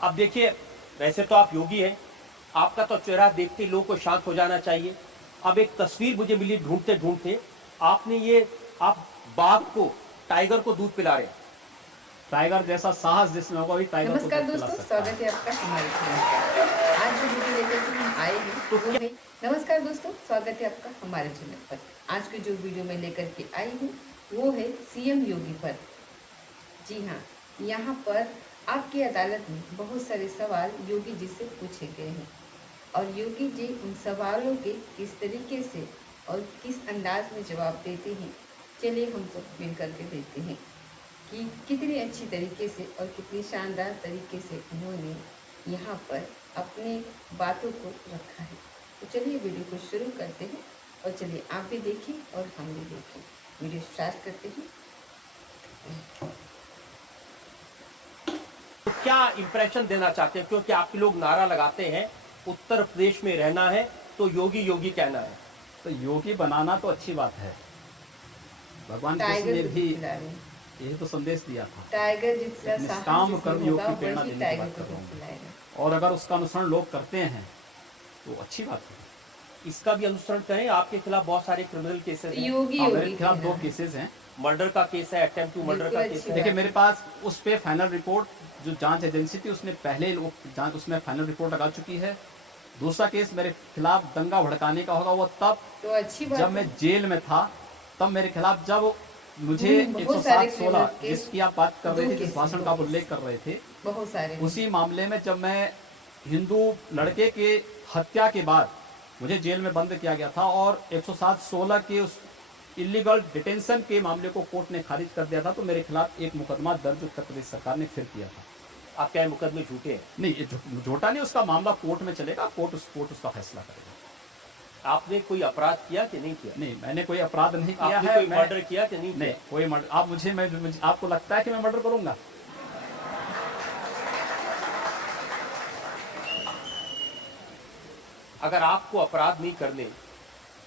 अब देखिए, वैसे तो आप योगी हैं, आपका तो चेहरा देखते ही लोगों को शांत हो जाना चाहिए। अब एक तस्वीर मुझे मिली ढूंढते ढूंढते, आपने ये आप बाघ को, टाइगर को दूध पिला रहे हैं। टाइगर जैसा साहस जिसमें होगा वही टाइगर को नमस्कार दूध पिला दोस्तों, सकता स्वागत है आपका हमारे चैनल पर। आज जो वीडियो लेकर के हम आए हैं वो है नमस्कार दोस्तों, स्वागत है आपका हमारे चैनल पर। आज की जो वीडियो मैं लेकर के आई हूँ वो है सीएम योगी पर। जी हाँ, यहाँ पर आपकी अदालत में बहुत सारे सवाल योगी जी से पूछे गए हैं और योगी जी उन सवालों के किस तरीके से और किस अंदाज में जवाब देते हैं, चलिए हम सब मिल करके देखते हैं कि कितनी अच्छी तरीके से और कितनी शानदार तरीके से उन्होंने यहाँ पर अपनी बातों को रखा है। तो चलिए वीडियो को शुरू करते हैं और चलिए आप भी देखिए और हम भी देखें। वीडियो स्टार्ट करते हैं। तो क्या इंप्रेशन देना चाहते हैं, क्योंकि आपके लोग नारा लगाते हैं उत्तर प्रदेश में रहना है तो योगी योगी कहना है। तो योगी बनाना तो अच्छी बात है। भगवान कृष्ण ने भी यही तो संदेश दिया था, टाइगर जितना निष्काम कर्म योग की प्रेरणा वही देने की टाइगर बात को कर रहा हूँ। खिलाएगा। और अगर उसका अनुसरण लोग करते हैं तो अच्छी बात है। इसका भी अनुसरण करें। आपके खिलाफ बहुत सारे क्रिमिनल केसेस हैं। योगी हाँ, मेरे योगी खिलाफ दो कहना। केसेस हैं। मर्डर का केस है, अटेम्प्ट टू मर्डर का बिल्कुल केस अच्छी है। देखिए, मेरे पास उस पे फाइनल रिपोर्ट, जो जांच एजेंसी थी उसने पहले जांच उसमें फाइनल रिपोर्ट लगा चुकी है। दूसरा केस मेरे खिलाफ दंगा भड़काने का होगा, वो तब तो अच्छी बात जब है। मैं जेल में था, तब मेरे खिलाफ जब मुझे बहुत सारे 107-16 केस, जिसकी आप बात कर रहे दो थे, जिस केस, भाषण दो का आप केस। उल्लेख कर रहे थे, बहुत सारे उसी मामले में जब मैं हिंदू लड़के के हत्या के बाद मुझे जेल में बंद किया गया था और 107-16 के उस इलीगल डिटेंशन के मामले को कोर्ट ने खारिज कर दिया था, तो मेरे खिलाफ एक मुकदमा दर्ज उत्तर प्रदेश सरकार ने फिर किया था। आप क्या मुकदमे झूठे हैं? नहीं, ये झूठा नहीं, उसका मामला कोर्ट में चलेगा, कोर्ट उसका फैसला करेगा। आपने कोई अपराध किया कि नहीं किया? नहीं, मैंने कोई अपराध नहीं किया आपने है। कोई मर्डर किया कि नहीं नहीं, किया? कोई मर्डर। आप मुझे आपको लगता है कि मैं मर्डर करूंगा? अगर आपको अपराध नहीं करने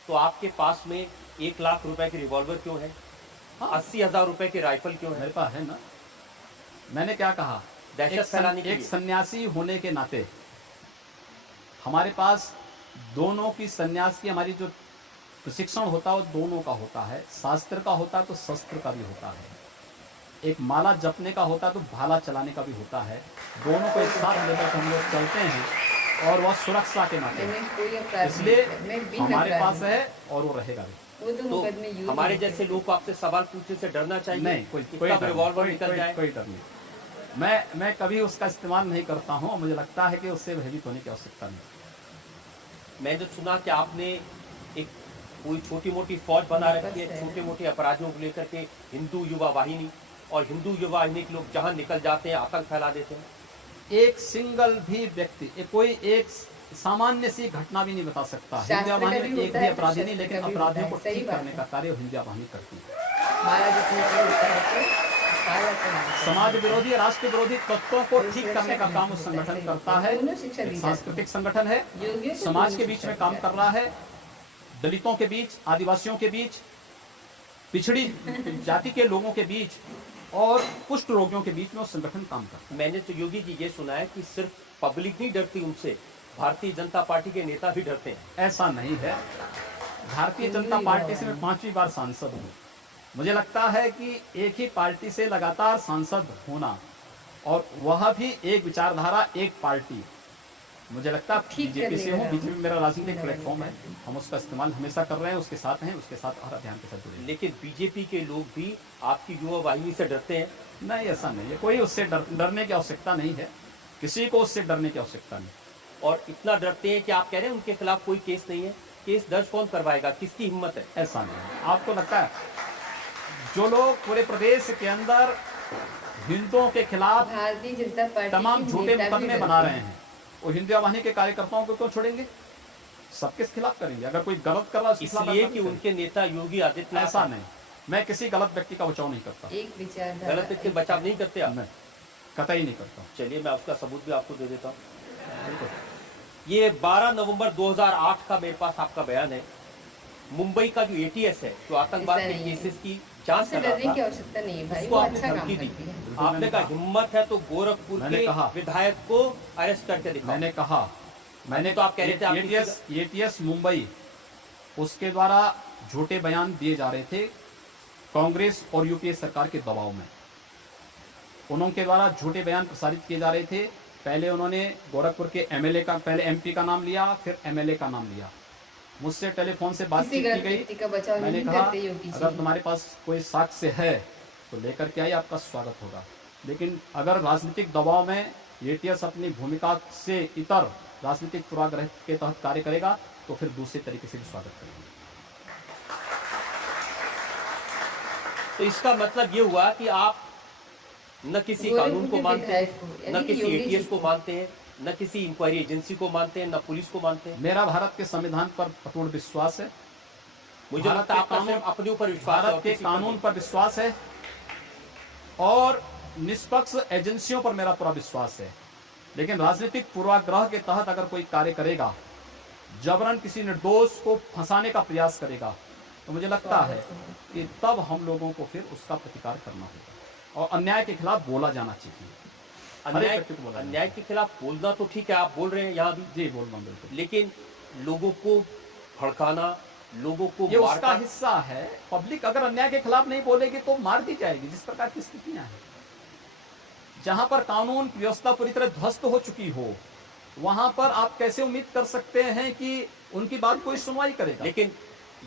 तो आपके पास में 1 लाख रुपए के रिवॉल्वर क्यों है? हाँ। 80,000 रुपए के राइफल क्यों है? मेरे पास है ना। मैंने क्या कहा, दहशत फैलाने के एक लिए। सन्यासी होने के नाते हमारे पास दोनों की, सन्यास की हमारी जो प्रशिक्षण होता है वो दोनों का होता है। शास्त्र का होता है तो शस्त्र का भी होता है। एक माला जपने का होता है तो भाला चलाने का भी होता है। दोनों को एक साथ लेकर हम लोग चलते हैं और वह सुरक्षा के नाते, मैंने कोई अपराध नहीं इसलिए किया। मैं बिन हमारे अपराधी पास है और वो रहेगा भी। वो तो तो मुकदमे यूं ही हमारे होते जैसे हैं। लोग को आपसे सवाल पूछने से डरना चाहिए? नहीं, कोई कि कोई कब डर नहीं, रिवॉल्वर निकल कोई जाए? कोई डर नहीं। मैं कभी उसका इस्तेमाल नहीं करता हूँ और मुझे लगता है कि उससे भयभीत होने की आवश्यकता नहीं। मैं जो सुना कि आपने एक कोई छोटी मोटी फौज बना रखी है बस है। छोटे मोटे अपराधियों को लेकर के, हिंदू युवा वाहिनी, और हिंदू युवा वाहिनी के लोग जहां निकल जाते हैं आतंक फैला देते हैं। एक सिंगल भी व्यक्ति, कोई एक सामान्य सी घटना भी नहीं बता सकता। शास्त्र हिंदू वाहिनी का भी में एक होता भी है, अपराधी नहीं, शास्त्र लेकिन का भी अपराधियों होता को है, सही ठीक बात करने है। का कार्य हिंदू वाहिनी करती है। हमारा जितना भी होता है तो सारा का समाज विरोधी, राष्ट्र विरोधी तत्वों को ठीक करने का काम उस होता है, संगठन सही करता बात है। है। दोनों शिक्षा एक दी सांस्कृतिक संगठन है, योगियों को समाज दोनों के बीच शिक्षा में दी काम जाती कर रहा है, दलितों के बीच, आदिवासियों के बीच, पिछड़ी जाति के लोगों के बीच और कुष्ठ रोगियों के बीच में वो संगठन काम करता है। मैंने तो योगी जी ये सुना है कि सिर्फ पब्लिक नहीं डरती उनसे, भारतीय जनता पार्टी के नेता भी डरते हैं। ऐसा नहीं है। भारतीय जनता पार्टी से मैं 5वीं बार सांसद हूँ। मुझे लगता है कि एक ही पार्टी से लगातार सांसद होना, और वह भी एक विचारधारा, एक पार्टी, मुझे लगता है ठीक बीजेपी से हूँ। करने बीजेपी मेरा राजनीतिक लगा। प्लेटफॉर्म है, हम उसका इस्तेमाल हमेशा कर रहे हैं, उसके साथ हैं, उसके साथ हर अभियान के साथ जुड़े हैं। लेकिन बीजेपी के लोग भी आपकी युवा वाहिनी से डरते हैं। नहीं, ऐसा नहीं है। कोई उससे डरने की आवश्यकता नहीं है, किसी को उससे डरने की आवश्यकता नहीं। और इतना डरते हैं कि आप कह रहे हैं उनके खिलाफ कोई केस नहीं है। केस दर्ज कौन करवाएगा? किसकी हिम्मत है? ऐसा नहीं है। आपको लगता है जो लोग पूरे प्रदेश के अंदर हिंदुओं के खिलाफ भारतीय जनता पार्टी तमाम के झूठे नेता भी मुकदमे डरते बना हैं। रहे हैं, वो हिंदू वाहिनी के कार्यकर्ताओं को क्यों छोड़ेंगे? सबके खिलाफ करेंगे। अगर कोई गलत कर रहा है उसके खिलाफ इसलिए कार्रवाई कि करेंगे। उनके नेता योगी आदित्यनाथ ऐसा नहीं, मैं किसी गलत व्यक्ति का बचाव नहीं करता। एक विचारधारा, गलत के बचाव नहीं करते आप? मैं कतई नहीं करता। चलिए मैं उसका सबूत भी आपको दे देता हूँ। बिल्कुल। ये 12 नवंबर 2008 का मेरे पास आपका बयान है। मुंबई का जो एटीएस है, जो आतंकवाद ऐसा के नहीं है। केसेस की जांच उससे कर रहा डरने की था, आवश्यकता नहीं है भाई, उसको वो आपने अच्छा काम धमकी दी। करती है। आपने मैंने कहा कहा। हिम्मत है तो गोरखपुर मैंने के कहा। विधायक को अरेस्ट करके दिखाओ। मैंने तो आप कह रहे थे आप एटीएस मुंबई उसके द्वारा झूठे बयान दिए जा रहे थे कांग्रेस और यूपीए सरकार के दबाव में। उनके द्वारा झूठे बयान प्रसारित किए जा रहे थे। पहले उन्होंने गोरखपुर के एमएलए का, पहले एमपी का नाम लिया, फिर एमएलए का नाम लिया। मुझसे टेलीफोन से बातचीत की व्यक्ति का गई। बचाव मैंने नहीं कहा करते योगी जी। अगर तुम्हारे पास कोई साक्ष्य है तो लेकर के आइए, आपका स्वागत होगा। लेकिन अगर राजनीतिक दबाव में एटीएस अपनी भूमिका से इतर राजनीतिक पूर्वाग्रह के तहत कार्य करेगा तो फिर दूसरे तरीके से भी स्वागत करेंगे। तो इसका मतलब ये हुआ कि आप न किसी कानून को मानते हैं, न किसी एटीएस को मानते हैं, न किसी इंक्वायरी एजेंसी को मानते हैं, न पुलिस को मानते हैं। मेरा भारत के संविधान पर अटूट विश्वास है। मुझे लगता है आपका सिर्फ अपने ऊपर विश्वास है भारत और के किसी पर कानून नहीं। पर विश्वास है और निष्पक्ष एजेंसियों पर मेरा पूरा विश्वास है। लेकिन राजनीतिक पूर्वाग्रह के तहत अगर कोई कार्य करेगा, जबरन किसी निर्दोष को फंसाने का प्रयास करेगा, तो मुझे लगता है कि तब हम लोगों को फिर उसका प्रतिकार करना होगा और अन्याय के खिलाफ बोला जाना चाहिए। हर एक व्यक्ति को बोला जाना अन्याय के खिलाफ बोलना तो ठीक है, आप बोल रहे हैं यहाँ भी, जी बोल रहा हूं बिल्कुल। लेकिन लोगों को भड़काना, लोगों को ये उसका मारना, हिस्सा है। पब्लिक अगर अन्याय के खिलाफ नहीं बोलेगी तो मार दी जाएगी। जिस प्रकार की स्थितियां हैं, जहां पर कानून व्यवस्था पूरी तरह ध्वस्त हो चुकी हो, वहां पर आप कैसे उम्मीद कर सकते हैं कि उनकी बात कोई सुनवाई करेगा? लेकिन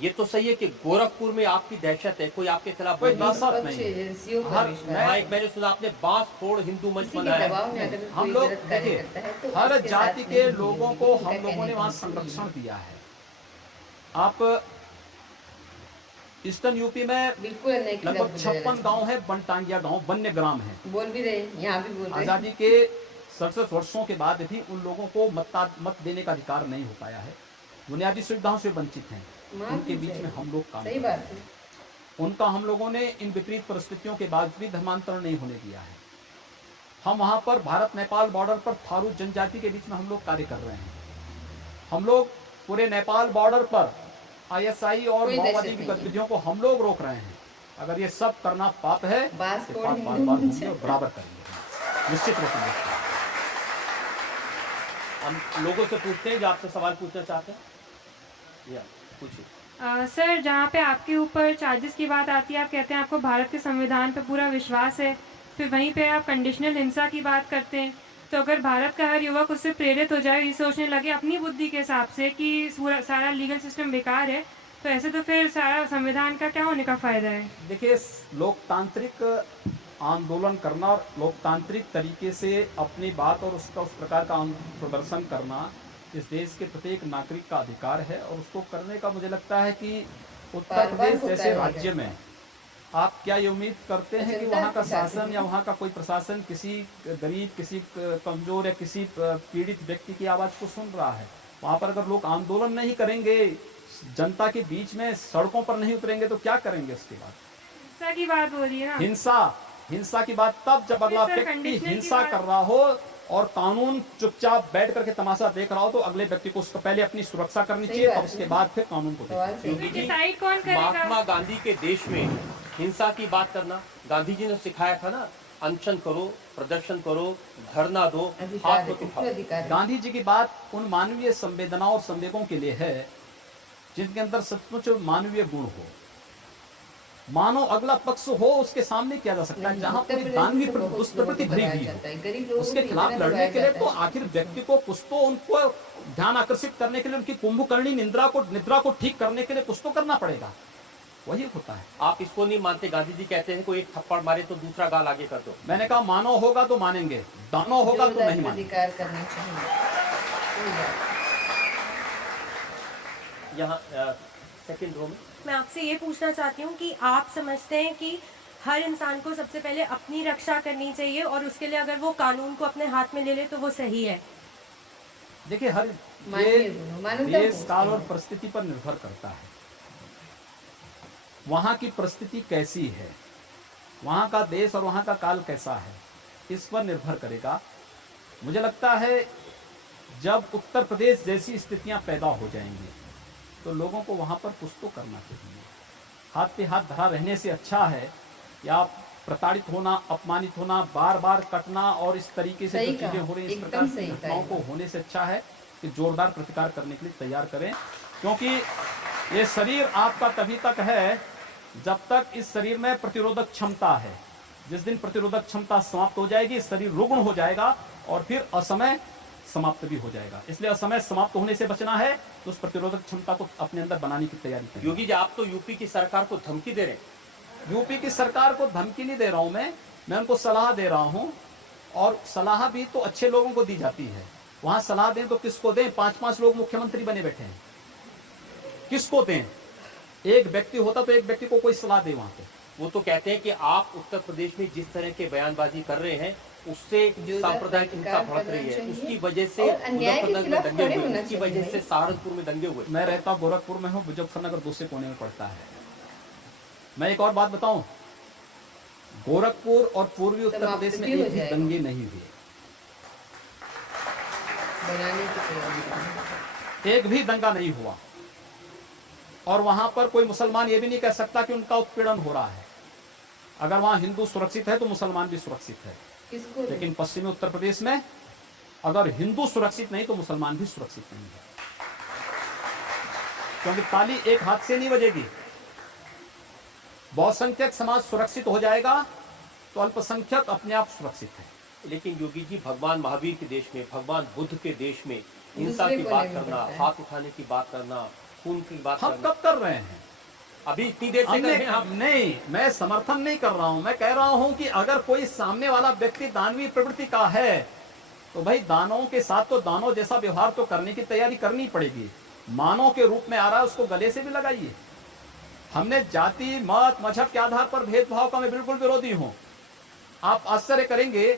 ये तो सही है कि गोरखपुर में आपकी दहशत है, कोई आपके खिलाफ कोई बोल नहीं दहशत सकता। नहीं है। एजेंसियों पर हर- विश्वास। हाँ, एक मैंने सुना आपने बांस फोड़ हिंदू मंच किसी के बनाया दबाव है। में अगर हम कोई लोग गलत कार्य देखिए, करता है तो हर उसके जाति साथ के नहीं लोगों मिलेगी। को उनका हम लोगों कहने ने का वहां मतलब संरक्षण ये है। दिया है। आप ईस्टर्न यूपी में बिल्कुल अन्याय के खिलाफ लगभग बोला 56 जाना गांव है, बनटांगिया गांव, वन्य ग्राम है। चाहिए। बोल भी रहे हैं, यहाँ भी बोल रहे हैं। आजादी के 67 वर्षों के बाद भी उन लोगों को मत देने का अधिकार नहीं हो पाया है। बुनियादी सुविधाओं से वंचित हैं। मान उनके ली बीच में जाएगी। हम लोग काम सही कर रहे बात हैं। है। उनका हम लोगों ने इन विपरीत परिस्थितियों के बाद भी धर्मांतरण नहीं होने दिया है। हम वहां पर भारत नेपाल बॉर्डर पर थारू जनजाति के बीच में हम लोग कार्य कर रहे हैं। हम लोग पूरे नेपाल बॉर्डर पर आईएसआई और कोई माओवादी दहशत की नहीं है। गतिविधियों को हम लोग रोक रहे हैं। अगर ये सब करना पाप है बांस तो फोड़ पाप हिंदू बार बार मंच। होंगे और बराबर करेंगे, निश्चित रूप से। हम लोगों से पूछते हैं जो आपसे सवाल पूछना चाहते हैं, या पूछिए। सर, जहाँ पे आपके ऊपर चार्जेस की बात आती है, आप कहते हैं आपको भारत के संविधान पे पूरा विश्वास है, फिर वहीं पे आप कंडीशनल हिंसा की बात करते हैं। तो अगर भारत का हर युवक उससे प्रेरित हो जाए, ये सोचने लगे अपनी बुद्धि के हिसाब से कि पूरा सारा लीगल सिस्टम बेकार है, तो ऐसे तो फिर सारा संविधान का क्या होने का फ़ायदा है? देखिए, लोकतांत्रिक आंदोलन करना और लोकतांत्रिक तरीके से अपनी बात और उसका उस प्रकार का प्रदर्शन करना इस देश के प्रत्येक नागरिक का अधिकार है। और उसको करने का मुझे लगता है कि उत्तर बार-बार प्रदेश होता जैसे रहेगा। राज्य में आप क्या ये उम्मीद करते हैं कि जनता वहाँ का के साथ शासन में। या वहाँ का कोई प्रशासन किसी गरीब, किसी कमजोर या किसी पीड़ित व्यक्ति की आवाज़ को सुन रहा है? वहाँ पर अगर लोग आंदोलन नहीं करेंगे, जनता के बीच में सड़कों पर नहीं उतरेंगे, तो क्या करेंगे उसके बाद? हिंसा की बात हो रही है ना। हिंसा की बात तब जब अगला सर, व्यक्ति conditional की हिंसा बात- कर रहा हो और कानून चुपचाप बैठ करके तमाशा देख रहा हो, तो अगले व्यक्ति को उसको पहले अपनी सुरक्षा करनी सही चाहिए, बात तब है। उसके बाद फिर कानून को देखना सवाल चाहिए। सही योगी जी, डिसाइड कौन करेगा? महात्मा गांधी के देश में हिंसा की बात करना, गांधी जी ने सिखाया था ना, अनशन करो, प्रदर्शन करो, धरना दो, अधिकार हाथ है, मत बिल्कुल उठाओ। अधिकार है। गांधी जी की बात उन मानवीय संवेदनाओं और संवेगों के लिए है जिनके अंदर सचमुच मानवीय गुण हो। मानो अगला पक्ष हो, उसके सामने किया जा सकता है। नहीं, जहां उत्तर पूरी प्रदेश में दानवी तो बहुत दुष्प्रवृत्ति लोगों को भरी दबाया हुई जाता है। हो, गरीब लोगों उसके को खिलाफ इतना लड़ने दबाया के लिए जाता तो है। आखिर व्यक्ति को कुछ तो, उनको ध्यान आकर्षित करने के लिए, उनकी कुंभकर्णी निद्रा को ठीक करने के लिए कुछ तो करना पड़ेगा। वही होता है। आप इसको नहीं मानते? गांधी जी कहते हैं कोई एक थप्पड़ मारे तो दूसरा गाल आगे कर दो। मैंने कहा मानो होगा तो मानेंगे, दानो होगा तो जोरदार नहीं मानेंगे। अधिकार करना चाहिए। सही बात। यहाँ सेकंड रो में मैं आपसे ये पूछना चाहती हूँ कि आप समझते हैं कि हर इंसान को सबसे पहले अपनी रक्षा करनी चाहिए और उसके लिए अगर वो कानून को अपने हाथ में ले ले तो वो सही है? देखिए, हर मानवीय गुण, मानवता देश को- काल और परिस्थिति पर निर्भर करता है। वहां की परिस्थिति कैसी है, वहां का देश और वहां का काल कैसा है, इस पर निर्भर करेगा। मुझे लगता है जब उत्तर प्रदेश जैसी स्थितियां पैदा हो जाएंगी तो लोगों को वहां पर कुछ तो करना चाहिए। हाथ पे हाथ धरा रहने से अच्छा है कि आप प्रताड़ित होना, अपमानित होना, बार बार कटना और इस तरीके से सही जो चीजें कहा, हो रही हैं, इस एकदम प्रकार की सही कहा घटनाओं को एकदम। होने से अच्छा है कि जोरदार प्रतिकार करने के लिए तैयार करें, क्योंकि ये शरीर आपका तभी तक है जब तक इस शरीर में प्रतिरोधक क्षमता है। जिस दिन प्रतिरोधक क्षमता समाप्त हो जाएगी, शरीर रुग्ण हो जाएगा और फिर असमय समाप्त भी हो जाएगा। इसलिए असमय समाप्त होने से बचना है तो उस प्रतिरोधक क्षमता को अपने अंदर बनाने की तैयारी करें। योगी जी, आप तो यूपी की सरकार को धमकी दे रहे हैं। यूपी की सरकार को धमकी नहीं दे रहा हूं मैं उनको सलाह दे रहा हूं, और सलाह भी तो अच्छे लोगों को दी जाती है। वहां सलाह दें तो किसको दें? 5-5 लोग मुख्यमंत्री बने बैठे हैं, किसको दें? एक व्यक्ति होता तो एक व्यक्ति को कोई सलाह दे वहां पे। वो तो कहते हैं कि आप उत्तर प्रदेश में जिस तरह के बयानबाजी कर रहे हैं उससे जोरदार सांप्रदायिक हिंसा प्रतिकार भड़क रही करना है, चाहिए उसकी वजह से और अन्याय के मुजफ्फरनगर में खिलाफ दंगे खड़े हुए, होना उसकी चाहिए वजह से भाई। सहारनपुर में दंगे हुए। मैं रहता गोरखपुर में हूं, मुजफ्फरनगर दूसरे कोने में पड़ता है। मैं एक और बात बताऊं, गोरखपुर और पूर्वी उत्तर प्रदेश में समाप्ति हो एक भी जाएगा। दंगे नहीं हुए, बनाने की तैयारी करनी। एक भी दंगा नहीं हुआ। और वहां पर कोई मुसलमान ये भी नहीं कह सकता कि उनका उत्पीड़न हो रहा है। अगर वहां हिंदू सुरक्षित है तो मुसलमान भी सुरक्षित है, किसको दें? लेकिन पश्चिमी उत्तर प्रदेश में अगर हिंदू सुरक्षित नहीं तो मुसलमान भी सुरक्षित नहीं है, क्योंकि ताली एक हाथ से नहीं बजेगी। बहुसंख्यक समाज सुरक्षित हो जाएगा तो अल्पसंख्यक अपने आप सुरक्षित है। लेकिन योगी जी, भगवान महावीर के देश में, भगवान बुद्ध के देश में हिंसा दूसरे की को बात नहीं करना, पड़ता है। हाथ उठाने की बात करना, खून की बात हम करना, कब कर रहे हैं? अभी इतनी देर से कर रहे हैं आप। नहीं, मैं समर्थन नहीं कर रहा हूं। मैं कह रहा हूं कि अगर कोई सामने वाला व्यक्ति दानवीय प्रवृत्ति का है तो भाई दानों के साथ तो दानों जैसा व्यवहार तो करने की तैयारी करनी पड़ेगी। मानव के रूप में आ रहा है, उसको गले से भी लगाइए। हमने जाति, मत, मजहब के आधार पर भेदभाव का मैं बिल्कुल विरोधी हूं। आप आश्चर्य करेंगे,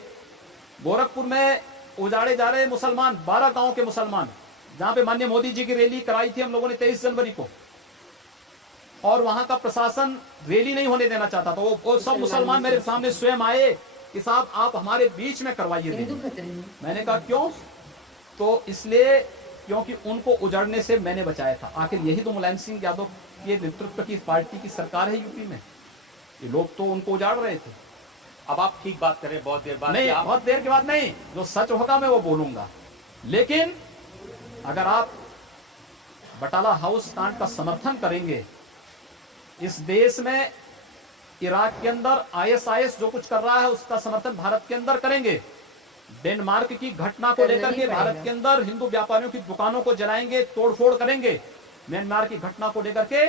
गोरखपुर में उजाड़े जा रहे मुसलमान, 12 गांव के मुसलमान, जहां पे माननीय मोदी जी की रैली कराई थी हम लोगों ने 23 जनवरी को, और वहां का प्रशासन रैली नहीं होने देना चाहता था। वो सब मुसलमान मेरे सामने स्वयं आए कि साहब आप हमारे बीच में करवाइए हिंदू रैली। खतरे में। मैंने कहा क्यों? तो इसलिए क्योंकि उनको उजड़ने से मैंने बचाया था। आखिर यही तो मुलायम सिंह यादव के नेतृत्व की पार्टी की सरकार है यूपी में। ये लोग तो उनको उजाड़ रहे थे। अब आप ठीक बात करें, बहुत देर बाद नहीं, कि आप बहुत देर के बाद नहीं, जो सच होगा मैं वो बोलूंगा। लेकिन अगर आप बटाला हाउस कांड का समर्थन करेंगे, इस देश में इराक के अंदर आईएसआईएस जो कुछ कर रहा है उसका समर्थन भारत के अंदर करेंगे, डेनमार्क की घटना को करना लेकर ही के भारत पड़ेगा। के अंदर हिंदू व्यापारियों की दुकानों को जलाएंगे, तोड़फोड़ करेंगे, म्यांमार की घटना को लेकर के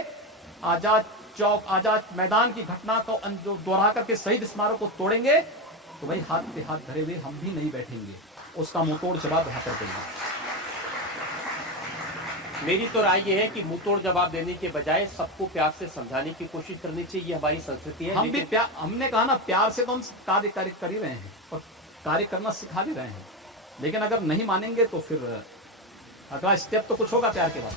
आजाद चौक, आजाद मैदान की घटना को जो दोहरा करके शहीद स्मारक को तोड़ेंगे, तो भाई हाथ पे हाथ धरे हुए हम भी नहीं बैठेंगे, उसका मुंहतोड़ जवाब बेहतर देंगे। मेरी तो राय ये है कि मुंहतोड़ जवाब देने के बजाय सबको प्यार से समझाने की कोशिश करनी चाहिए। ये हमारी संस्कृति है। हम भी लेकिन हमने कहा ना, प्यार से तो हम कार्य कर ही रहे हैं और कार्य करना सिखा भी रहे हैं, लेकिन अगर नहीं मानेंगे तो फिर अगला स्टेप तो कुछ होगा प्यार के बाद।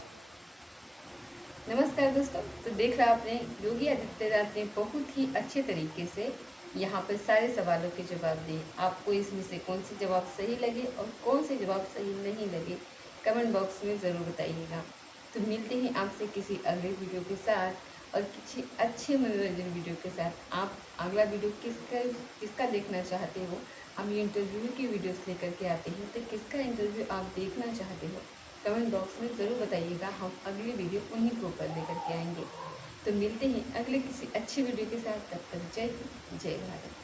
नमस्कार दोस्तों, तो देख रहा आपने योगी आदित्यनाथ ने बहुत ही अच्छे तरीके से यहाँ पर सारे सवालों के जवाब दिए। आपको इसमें से कौन से जवाब सही लगे और कौन से जवाब सही नहीं लगे, कमेंट बॉक्स में ज़रूर बताइएगा। तो मिलते हैं आपसे किसी अगले वीडियो के साथ और किसी अच्छे मनोरंजन वीडियो के साथ। आप अगला वीडियो किसका देखना चाहते हो, हम ये इंटरव्यू की वीडियोस लेकर के आते हैं, तो किसका इंटरव्यू आप देखना चाहते हो कमेंट बॉक्स में ज़रूर बताइएगा। हम अगली वीडियो उन्हीं के ऊपर लेकर के आएंगे। तो मिलते हैं अगले किसी अच्छे वीडियो के साथ। तब तक जय हिंद, जय भारत।